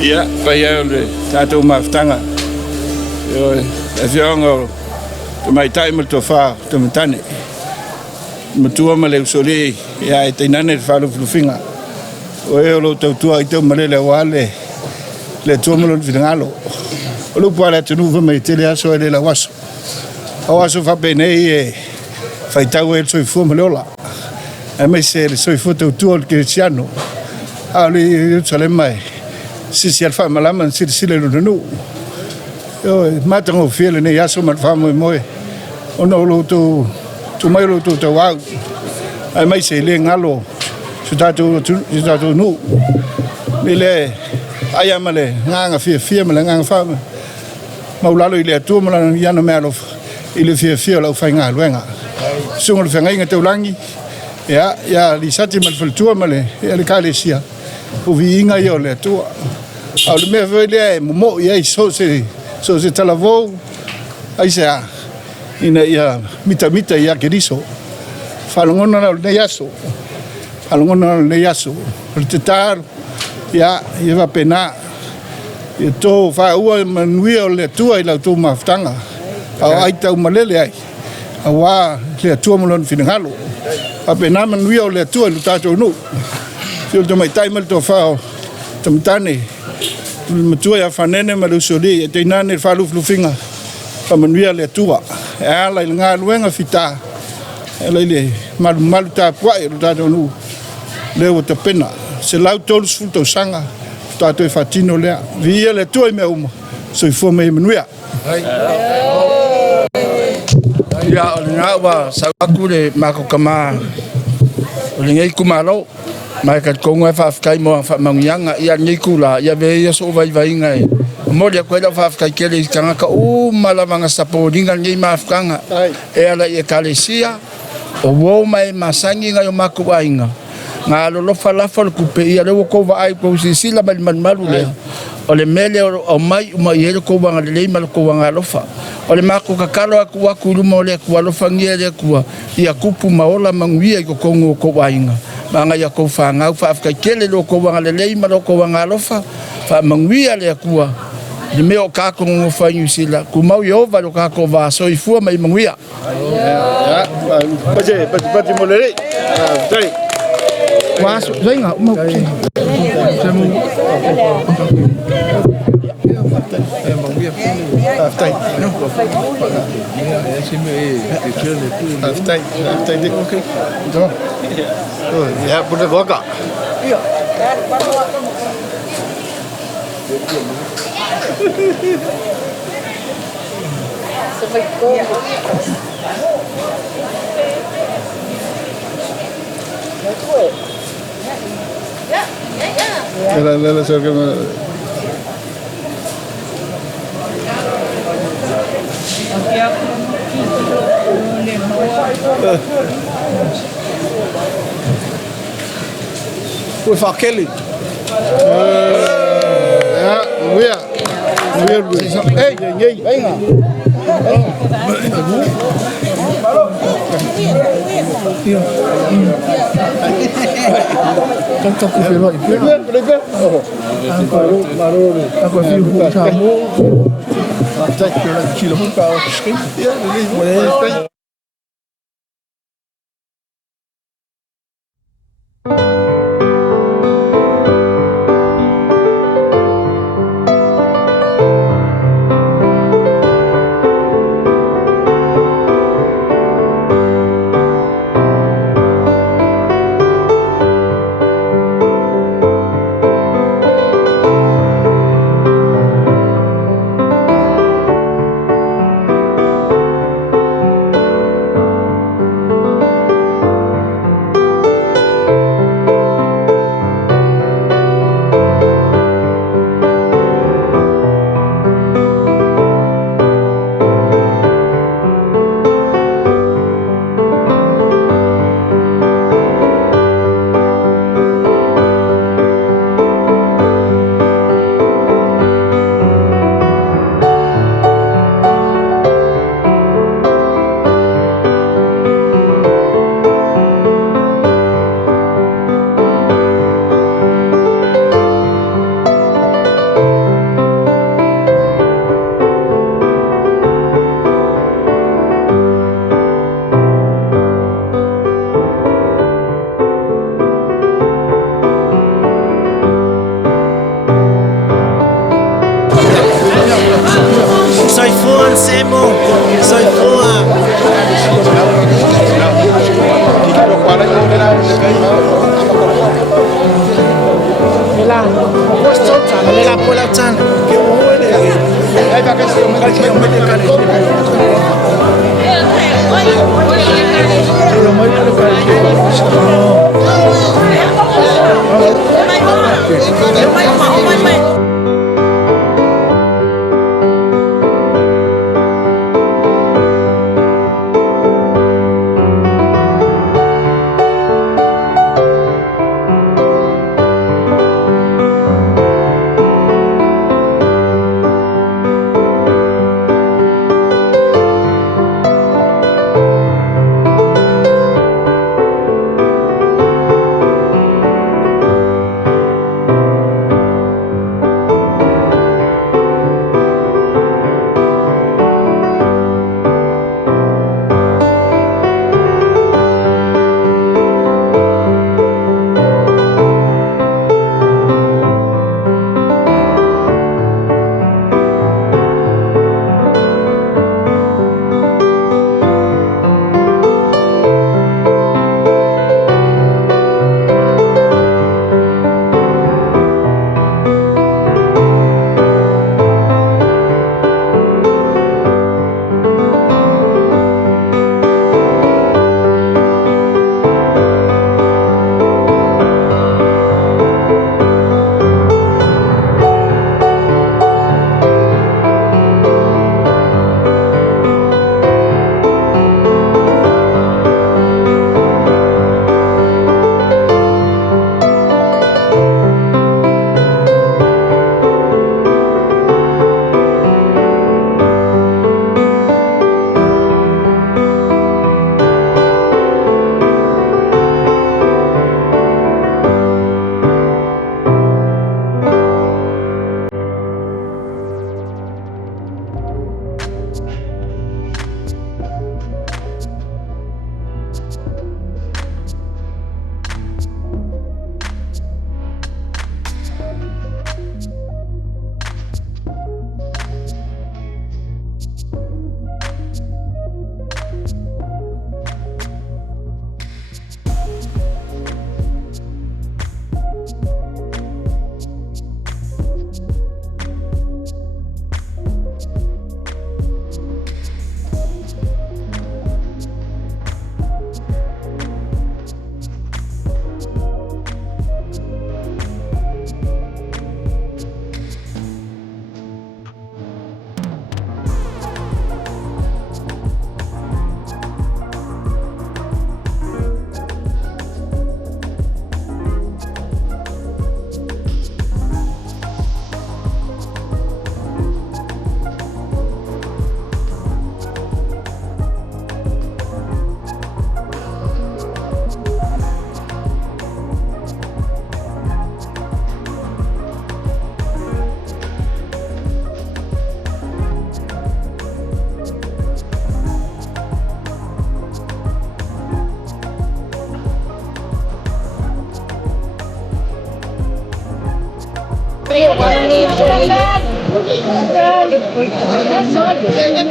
Ja, Faaiu le tātou mawhtanga. E whiaonga o te mai taima to wha te matane. Matua ma le usole ia e teinane te whaluflufinga. O e o lo tautua i tau malele o ale le tuamalo ni whingalo. O lupu ala tunu wha mai tele aso e le la waso. O aso whape nei e whaitau e le soifua maleola. E mai se le soifua tautua o le kirisiano. A le Jerusalem mai. Sisi alfa malama sile lununu. Yo matango fiele ne yaso malfa moe. Ono lo tu mai lo tu tawau. Ai mai se le ngalo. Sutatu nu. Nile ayamale nganga fie mala nganga fa. Maulalo ile tu mala yano melo. Ile fie lo fa nga luenga. Sungo fa nga te ulangi. Ya li sati mal fultua male. Ya le kalesia. O vinga yo le tua. Au le mea vele mo ia so se talavou. Ai se a. Ina ia mita ia keriso. Falongona na le yaso. Falongona na le yaso. Le tatar ia va pena. Ia to Faaiu manuia o le tua i la tu maftanga. Au ai tau malele ai. Awa le tua molon finangalo. A pena manuia o le tua lu tato nu. Fio to mai taima to fa tamtane matua ya fanene malusoli e teinane faluflufinga fa manuia le tua e ala nga luenga fita e le malu ta puai ta nu le o te pena se lau tolus futo sanga ta to fatino le via le tua me uma so i fo me manuia ya ona wa sa akule mako kama o le ngai kumalo mai ka konga Faafetai mo fa mangianga ia nikula ia ve ia so vai ngai mo le kwela Faafetai kele kanga ka o malavanga saporinga ngai mafkanga e ala ia kalesia o wo mai masangi ngai mako wainga nga lo fala kupe ia le ko va ai ko sila malu le o le mele o mai ele ko wanga le mal ko wanga lofa o le mako ka kalo aku mo le ku lofa ngia le ku ia kupu maola manguia ko kongo ko wainga manga ya ko fanga Faafetai kele lo ko wanga le malo ko wanga lofa fa manguia le ku le meo ka ko ngo Faaiu sila ku mau Yehova lo ka ko va so ifua mai manguia ya pati mo le dai was zinga mo Faafetai no Faafetai okay so ya punya boka iya la sorga Oi fakeli. Ja, weer. Hey, venga. Tanto que felo. Aku fiu chamu. Tak kira kilo pa skip. Ja,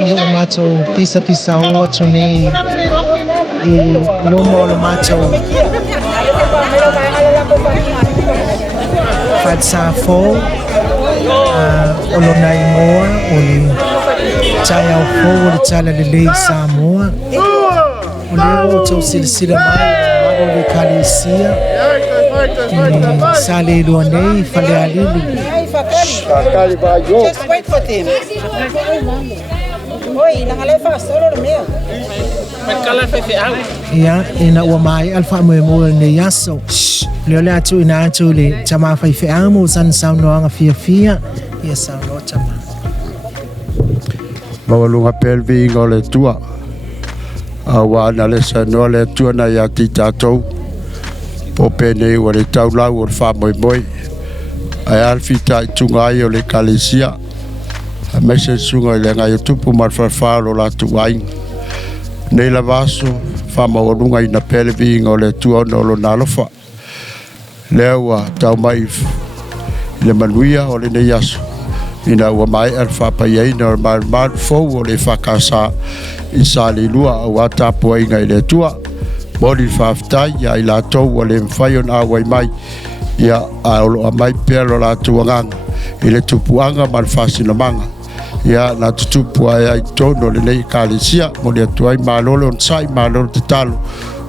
Yung macho tisa o chuni lomo lo macho fatsa fo olonai moa oli chaya fo oli chala lele samoa oli o silsila mai oli kalisia sale luanei fale alili. Just wait for him. Oi, nangalay fast, solo rumia. Magkala Faafetai. Ya, ina ua mai alfa mo ne yaso. Leo le atu ina atu le chama Faafetai mo san sound no fia. Ia sound no chama. Mawalunga pelvi ngole tua. Awa na le no le tua na ya titato. Popene wale taula wal fa moi. Ai alfita tungai o le kalesia a mese sunga le ngai tupu mar fa lo la tuai nei la vaso fa ma olunga ina pelvi ngole tua no lo nalofa lewa tau mai le manuia o le neyaso ina wa mai alfa pa ye no mar fo o le fakasa isali lua o ata po ngai le tua body Faafetai ya ila to o le mfayon a wai mai ia a mai pelo la tuanga ile tupuanga mal fasina manga ia na tutupu ai tono le nei kalesia mo le tuai malolo on sai malolo te talo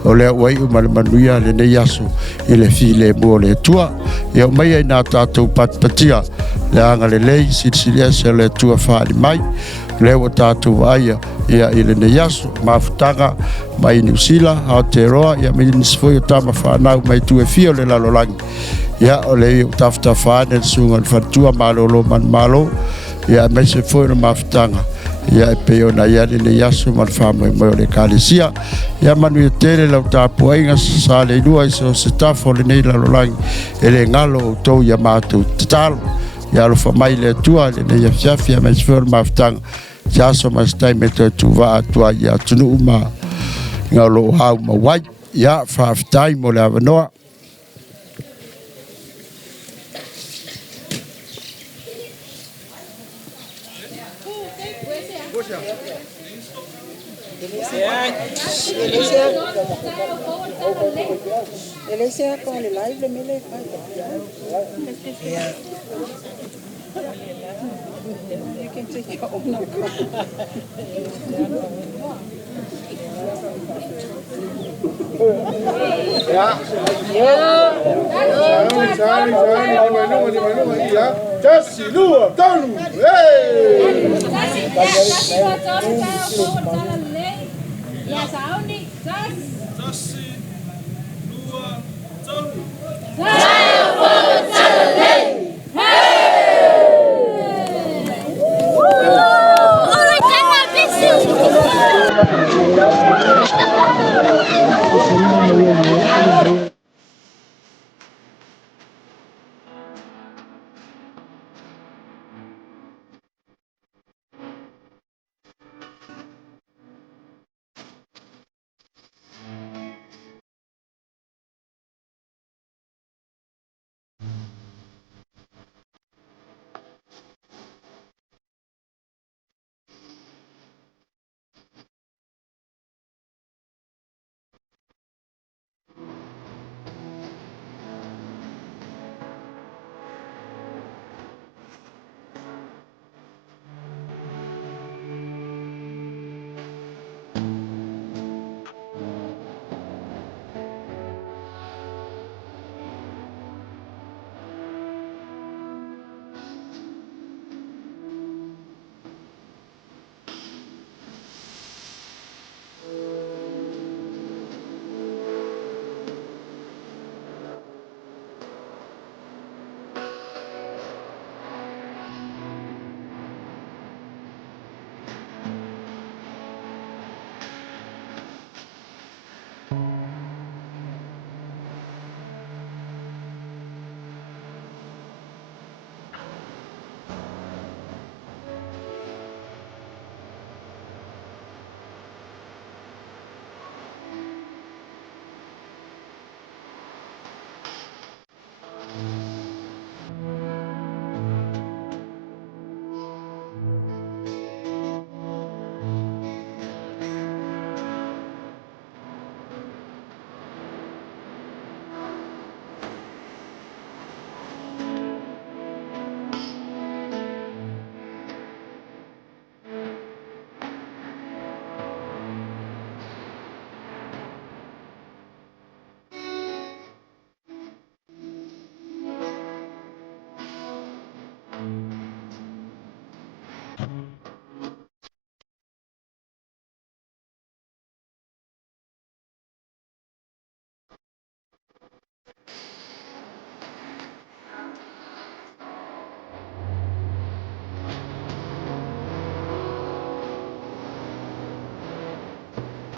o le wai o manuia le nei aso i le file mo le tua ia mai ai na tātou patpatia le anga le lei silsilia se le tua whaali mai le o tātou aia ia i le nei aso mafutanga mai New Zealand Aotearoa ia mai nisfoi o tama whanau mai tu e fio le lalolangi ia o le o tafta whaane sunga le whatua malolo man malo ia mai se foi na mafutanga ia e peo na ia le nei aso man whamai mai o le kalesia ia manu i tere lau tāpu ainga sa le inua i se tafo le nei lalolangi e le ngalo o tau ia mātou tatalo ia lo whamai le tua le nei afiafi ia mai se foi na mafutanga Jaso mas tai me te tuwa atua ia tunu uma ngā lo hau ma wai ia Faafetai mo le avanoa. Elisa con el live le mele. You can take your own Yes, I only just